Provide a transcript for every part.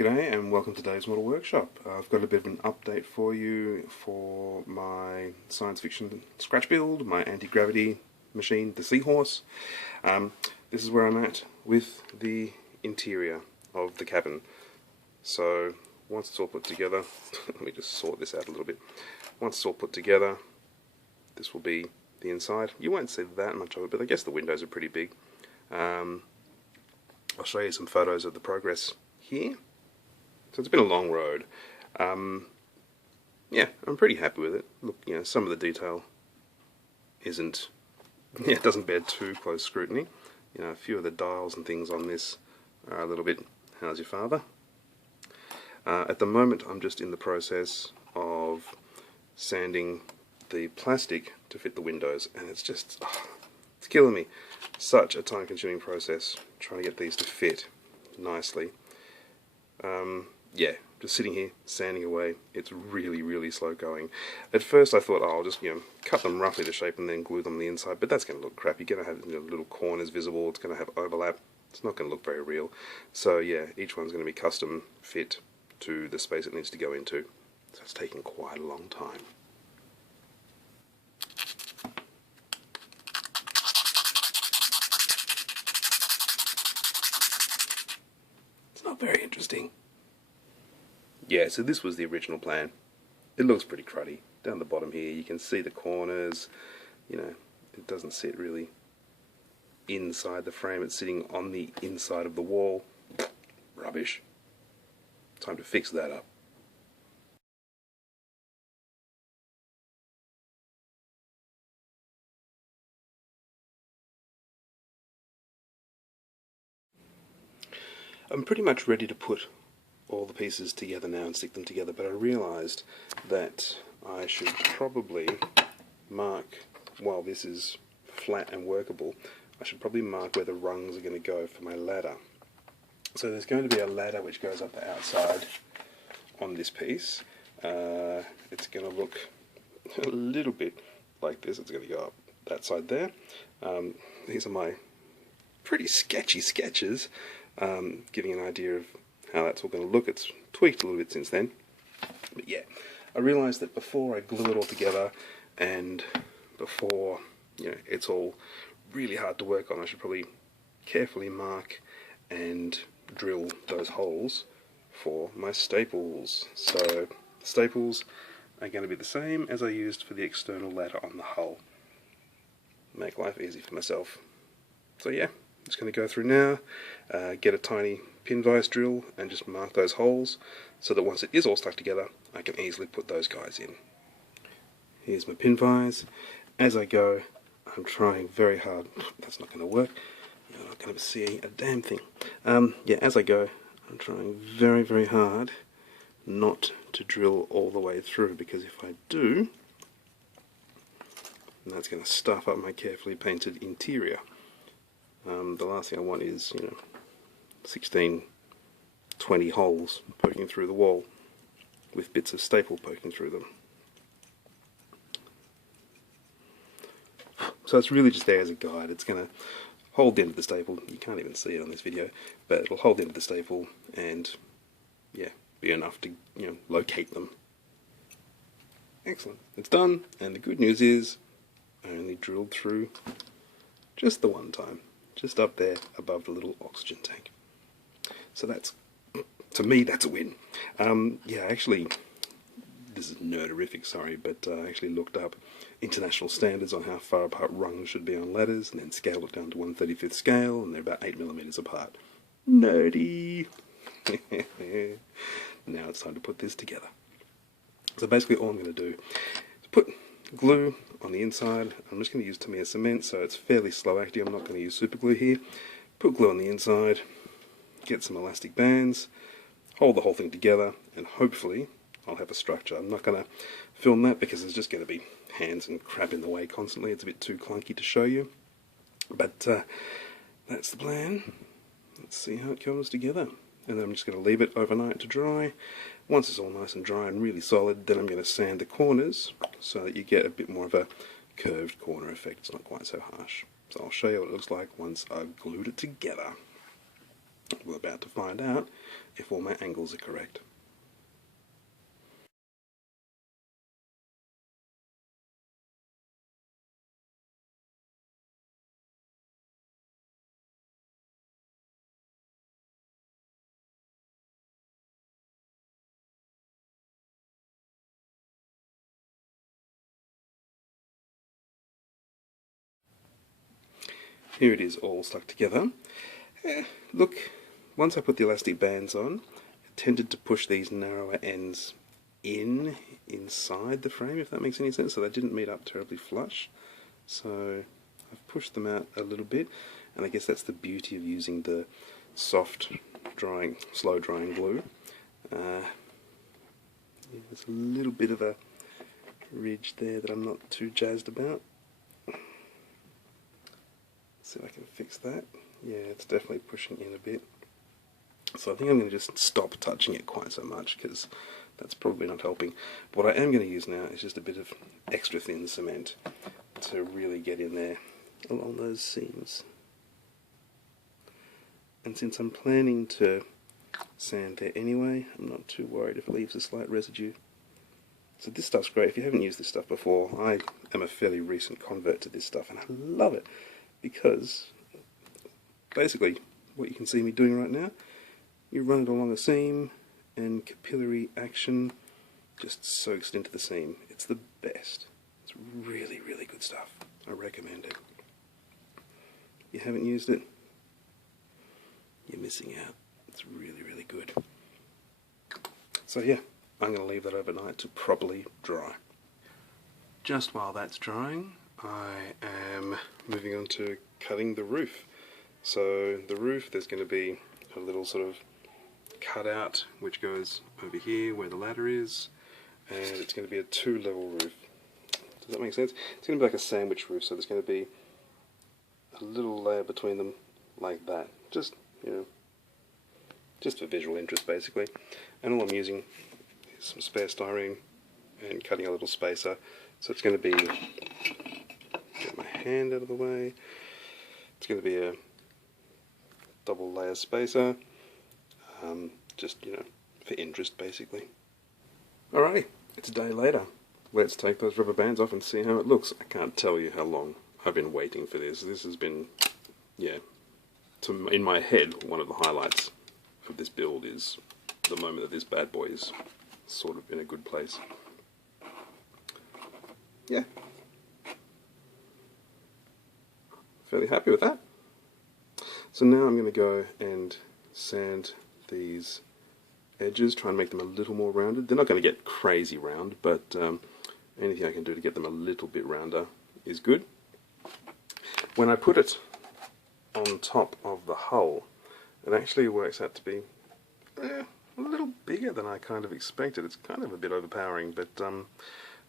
G'day and welcome to Dave's Model Workshop. I've got a bit of an update for you for my science fiction scratch build, my anti-gravity machine, the Seahorse. This is where I'm at with the interior of the cabin. So once it's all put together, let me just sort this out a little bit. Once it's all put together, this will be the inside. You won't see that much of it, but I guess the windows are pretty big. I'll show you some photos of the progress here. So it's been a long road. Yeah, I'm pretty happy with it. Look, you know, some of the detail isn't, it doesn't bear too close scrutiny. You know, a few of the dials and things on this are a little bit, how's your father? At the moment, I'm just in the process of sanding the plastic to fit the windows, and it's just, it's killing me. Such a time-consuming process trying to get these to fit nicely. Yeah, just sitting here sanding away. It's really slow going. At first I thought, oh, I'll just cut them roughly to shape and then glue them on the inside, but that's going to look crap. You're going to have little corners visible. It's going to have overlap. It's not going to look very real. So yeah, each one's going to be custom fit to the space it needs to go into. So it's taking quite a long time. It's not very interesting. Yeah, so this was the original plan. It looks pretty cruddy. Down the bottom here, you can see the corners. You know, it doesn't sit really inside the frame. It's sitting on the inside of the wall. Rubbish. Time to fix that up. I'm pretty much ready to put all the pieces together now and stick them together, but I realised that I should probably mark, while this is flat and workable, I should probably mark where the rungs are going to go for my ladder. So there's going to be a ladder which goes up the outside on this piece. It's going to look a little bit like this. It's going to go up that side there. These are my pretty sketchy sketches, giving an idea of how that's all going to look. It's tweaked a little bit since then. But yeah, I realised that before I glue it all together and before it's all really hard to work on, I should probably carefully mark and drill those holes for my staples. So staples are going to be the same as I used for the external ladder on the hull. Make life easy for myself. So yeah, I'm just going to go through now, get a tiny pin vise drill and just mark those holes so that once it is all stuck together I can easily put those guys in. Here's my pin vise. As I go, I'm trying very hard. That's not going to work. You're not going to see a damn thing. Yeah, as I go, I'm trying very hard not to drill all the way through, because if I do, that's going to stuff up my carefully painted interior. The last thing I want is 16, 20 holes poking through the wall with bits of staple poking through them. So it's really just there as a guide. It's going to hold the end of the staple. You can't even see it on this video, but it'll hold the end of the staple and yeah, be enough to locate them. Excellent. It's done, and the good news is I only drilled through just the one time. Just up there above the little oxygen tank. So that's, to me, that's a win. Yeah, actually, this is nerderific, sorry, but I actually looked up international standards on how far apart rungs should be on ladders, and then scaled it down to 1/35th scale, and they're about 8mm apart. Nerdy! Now it's time to put this together. So basically all I'm going to do is put glue on the inside. I'm just going to use Tamiya cement, so it's fairly slow acting. I'm not going to use super glue here. Put glue on the inside, get some elastic bands, hold the whole thing together, and hopefully I'll have a structure. I'm not going to film that because there's just going to be hands and crap in the way constantly. It's a bit too clunky to show you, but that's the plan. Let's see how it comes together. And then I'm just going to leave it overnight to dry. Once it's all nice and dry and really solid, then I'm going to sand the corners so that you get a bit more of a curved corner effect. It's not quite so harsh. So I'll show you what it looks like once I've glued it together. We're about to find out if all my angles are correct. Here it is, all stuck together. Look, once I put the elastic bands on, I tended to push these narrower ends inside the frame, if that makes any sense, so they didn't meet up terribly flush. So I've pushed them out a little bit, and I guess that's the beauty of using the soft drying, slow drying glue. There's a little bit of a ridge there that I'm not too jazzed about. See if I can fix that. Yeah, it's definitely pushing in a bit. So I think I'm going to just stop touching it quite so much, because that's probably not helping. What I am going to use now is just a bit of extra thin cement to really get in there along those seams. And since I'm planning to sand there anyway, I'm not too worried if it leaves a slight residue. So this stuff's great. If you haven't used this stuff before, I am a fairly recent convert to this stuff, and I love it. Because basically what you can see me doing right now, you run it along a seam and capillary action just soaks it into the seam. It's the best. It's really, really good stuff. I recommend it. If you haven't used it, you're missing out. It's really, really good. So yeah, I'm going to leave that overnight to properly dry. Just while that's drying, I am moving on to cutting the roof. So the roof, there's going to be a little sort of cutout which goes over here where the ladder is, and it's going to be a 2-level roof. Does that make sense? It's going to be like a sandwich roof, so there's going to be a little layer between them like that. Just, you know, just for visual interest basically. And all I'm using is some spare styrene and cutting a little spacer. So it's going to be, get my hand out of the way, it's going to be a double layer spacer, just, you know, for interest basically. Alrighty, it's a day later. Let's take those rubber bands off and see how it looks. I can't tell you how long I've been waiting for this. This has been, yeah, in my head, one of the highlights of this build is the moment that this bad boy is sort of in a good place. Yeah, fairly happy with that. So now I'm going to go and sand these edges, try and make them a little more rounded. They're not going to get crazy round, but anything I can do to get them a little bit rounder is good. When I put it on top of the hull, it actually works out to be a little bigger than I kind of expected. It's kind of a bit overpowering, but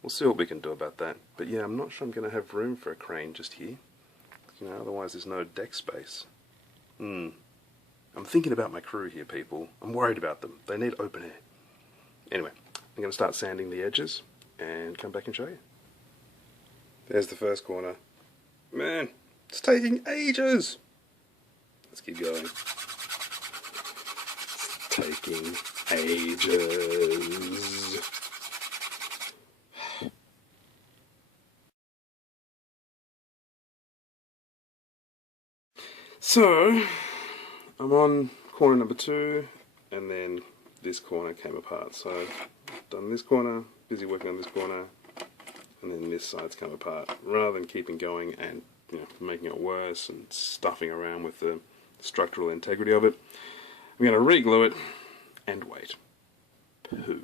we'll see what we can do about that. But yeah, I'm not sure I'm going to have room for a crane just here. You know, otherwise there's no deck space. I'm thinking about my crew here, people. I'm worried about them. They need open air. Anyway, I'm going to start sanding the edges and come back and show you. There's the first corner. Man, it's taking ages. Let's keep going. It's taking ages. So, I'm on corner number 2, and then this corner came apart. So, I've done this corner, busy working on this corner, and then this side's come apart. Rather than keeping going and, you know, making it worse and stuffing around with the structural integrity of it, I'm going to re-glue it and wait. Pooh.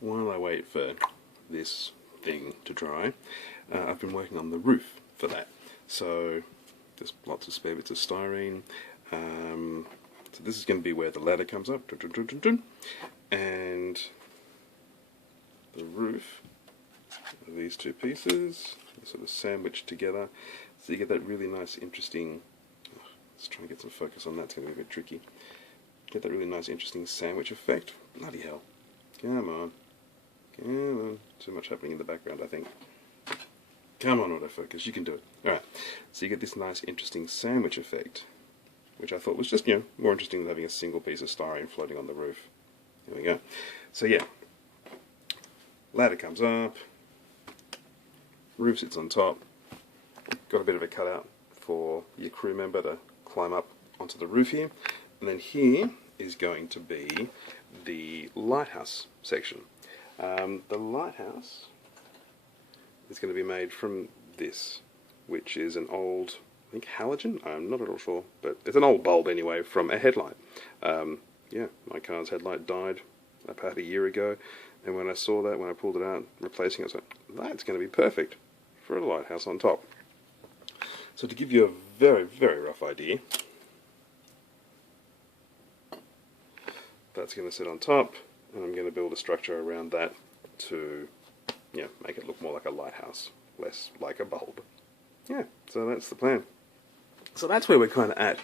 While I wait for this thing to dry, I've been working on the roof for that. So there's lots of spare bits of styrene. So this is going to be where the ladder comes up, and the roof of these two pieces sort of sandwiched together, so you get that really nice, interesting. Let's try and get some focus on that. It's going to be a bit tricky. Get that really nice, interesting sandwich effect. Bloody hell! Come on, come on! Too much happening in the background, I think. Come on, autofocus, you can do it. Alright, so you get this nice, interesting sandwich effect which I thought was just, you know, more interesting than having a single piece of styrene floating on the roof. There we go. So yeah, ladder comes up, roof sits on top, got a bit of a cutout for your crew member to climb up onto the roof here, and then here is going to be the lighthouse section. The lighthouse is going to be made from this, which is an old, I think halogen, I'm not at all sure, but it's an old bulb anyway from a headlight. Yeah, my car's headlight died about a year ago, and when I saw that, when I pulled it out, replacing it, I was like, that's going to be perfect for a lighthouse on top. So to give you a very, very rough idea, that's going to sit on top, and I'm going to build a structure around that to, you know, make it look more like a lighthouse, less like a bulb. Yeah, so that's the plan. So that's where we're kind of at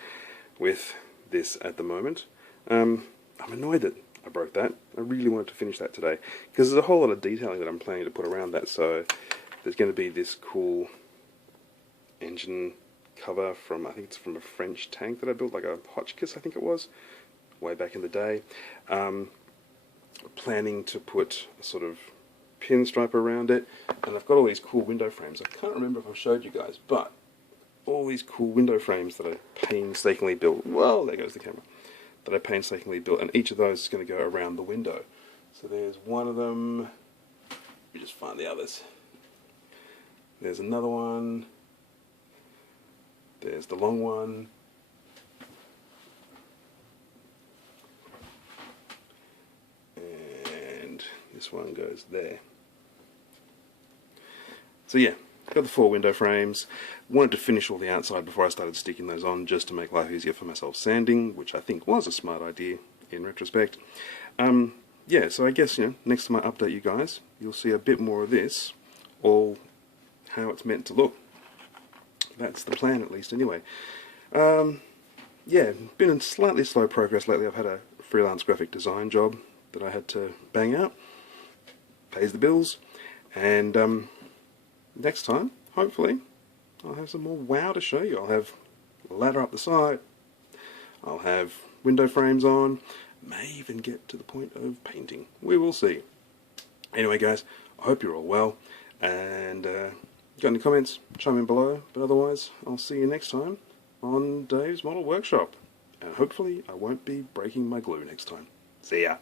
with this at the moment. I'm annoyed that I broke that. I really wanted to finish that today, because there's a whole lot of detailing that I'm planning to put around that. So there's going to be this cool engine cover from, I think it's from a French tank that I built, like a Hotchkiss I think it was, way back in the day. Planning to put a sort of pinstripe around it, and I've got all these cool window frames. I can't remember if I've showed you guys, but all these cool window frames that I painstakingly built. Well, there goes the camera. That I painstakingly built, and each of those is going to go around the window. So there's one of them. Let me just find the others. There's another one. There's the long one. And this one goes there. So yeah, got the 4 window frames. Wanted to finish all the outside before I started sticking those on, just to make life easier for myself sanding, which I think was a smart idea in retrospect. Yeah, so I guess, you know, next time I update you guys, you'll see a bit more of this, all how it's meant to look. That's the plan, at least, anyway. Yeah, been in slightly slow progress lately. I've had a freelance graphic design job that I had to bang out. Pays the bills. And next time, hopefully, I'll have some more wow to show you. I'll have a ladder up the side. I'll have window frames on. May even get to the point of painting. We will see. Anyway, guys, I hope you're all well. And got any comments, chime in below. But otherwise, I'll see you next time on Dave's Model Workshop. And hopefully, I won't be breaking my glue next time. See ya.